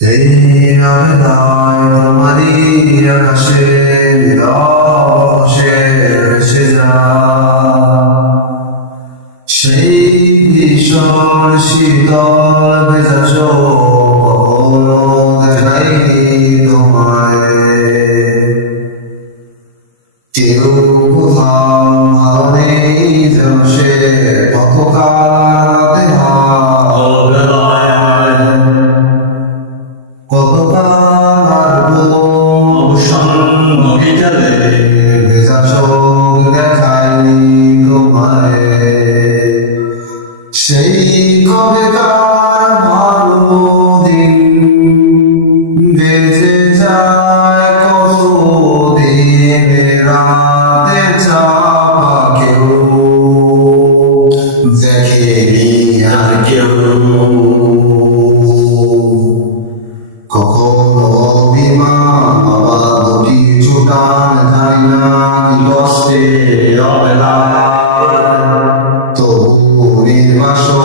এই আবেদন তোমারই আকাশে নিরবসে ভেসে যায়। সেই ভীষণ শীতল ভেজা চোখ কখনো দেখায়নি তোমায়। কেউ কোথাও ভালো নেই যেন সে কতকাল ভেজা চোখ দেখায়নি তোমায়। সেই কবেকার ভালো দিন বেজে যায় কতদিন রাতে চাপা কেউ দেখেনি আর কেউ। কখনো অভিমান অবাধ কিছু টান যায় না কি কষ্টে অবেলা তবু নির্বাসন